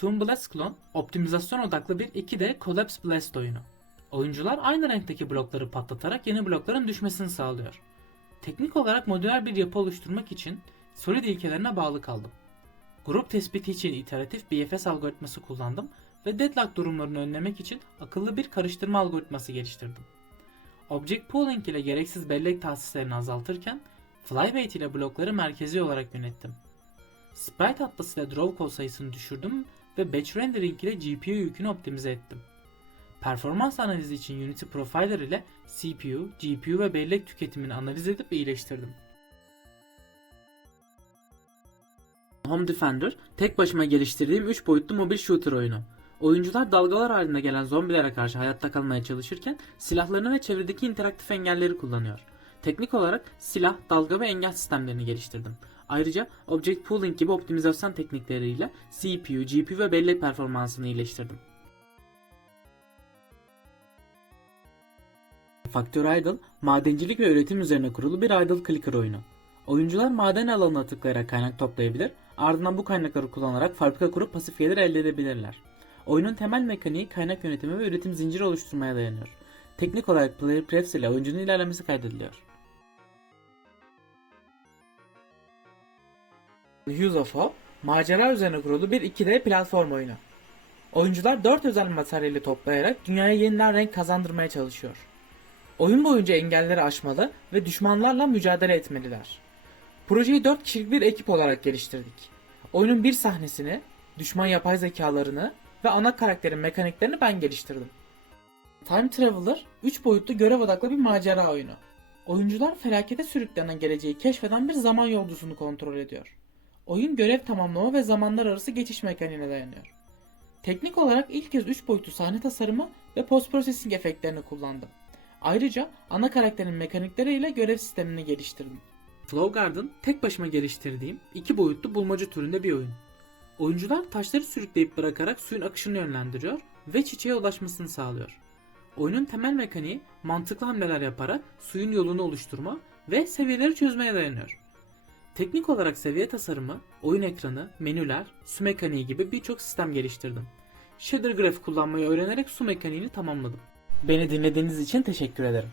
Toon Blast Clone, optimizasyon odaklı bir 2D Collapse Blast oyunu. Oyuncular aynı renkteki blokları patlatarak yeni blokların düşmesini sağlıyor. Teknik olarak modüler bir yapı oluşturmak için Solid ilkelerine bağlı kaldım. Grup tespiti için iteratif BFS algoritması kullandım ve deadlock durumlarını önlemek için akıllı bir karıştırma algoritması geliştirdim. Object Pooling ile gereksiz bellek tahsislerini azaltırken Flybait ile blokları merkezi olarak yönettim. Sprite Atlas ile draw call sayısını düşürdüm ve batch rendering ile GPU yükünü optimize ettim. Performans analizi için Unity Profiler ile CPU, GPU ve bellek tüketimini analiz edip iyileştirdim. Home Defender, tek başıma geliştirdiğim 3 boyutlu mobil shooter oyunu. Oyuncular dalgalar halinde gelen zombilere karşı hayatta kalmaya çalışırken silahlarını ve çevredeki interaktif engelleri kullanıyor. Teknik olarak silah, dalga ve engel sistemlerini geliştirdim. Ayrıca Object Pooling gibi optimizasyon teknikleriyle CPU, GPU ve bellek performansını iyileştirdim. Factor Idle, madencilik ve üretim üzerine kurulu bir idle clicker oyunu. Oyuncular maden alanına tıklayarak kaynak toplayabilir, ardından bu kaynakları kullanarak fabrika kurup pasif gelir elde edebilirler. Oyunun temel mekaniği kaynak yönetimi ve üretim zinciri oluşturmaya dayanıyor. Teknik olarak player prefs ile oyuncunun ilerlemesi kaydediliyor. Hues of Hope, macera üzerine kurulu bir 2D platform oyunu. Oyuncular 4 özel materyali toplayarak dünyaya yeniden renk kazandırmaya çalışıyor. Oyun boyunca engelleri aşmalı ve düşmanlarla mücadele etmeliler. Projeyi 4 kişilik bir ekip olarak geliştirdik. Oyunun bir sahnesini, düşman yapay zekalarını ve ana karakterin mekaniklerini ben geliştirdim. Time Traveler 3 boyutlu görev odaklı bir macera oyunu. Oyuncular felakete sürüklenen geleceği keşfeden bir zaman yolcusunu kontrol ediyor. Oyun görev tamamlama ve zamanlar arası geçiş mekaniğine dayanıyor. Teknik olarak ilk kez 3 boyutlu sahne tasarımı ve post processing efektlerini kullandım. Ayrıca ana karakterin mekanikleriyle görev sistemini geliştirdim. Flow Garden tek başıma geliştirdiğim iki boyutlu bulmaca türünde bir oyun. Oyuncular taşları sürükleyip bırakarak suyun akışını yönlendiriyor ve çiçeğe ulaşmasını sağlıyor. Oyunun temel mekaniği mantıklı hamleler yaparak suyun yolunu oluşturma ve seviyeleri çözmeye dayanıyor. Teknik olarak seviye tasarımı, oyun ekranı, menüler, su mekaniği gibi birçok sistem geliştirdim. Shader Graph kullanmayı öğrenerek su mekaniğini tamamladım. Beni dinlediğiniz için teşekkür ederim.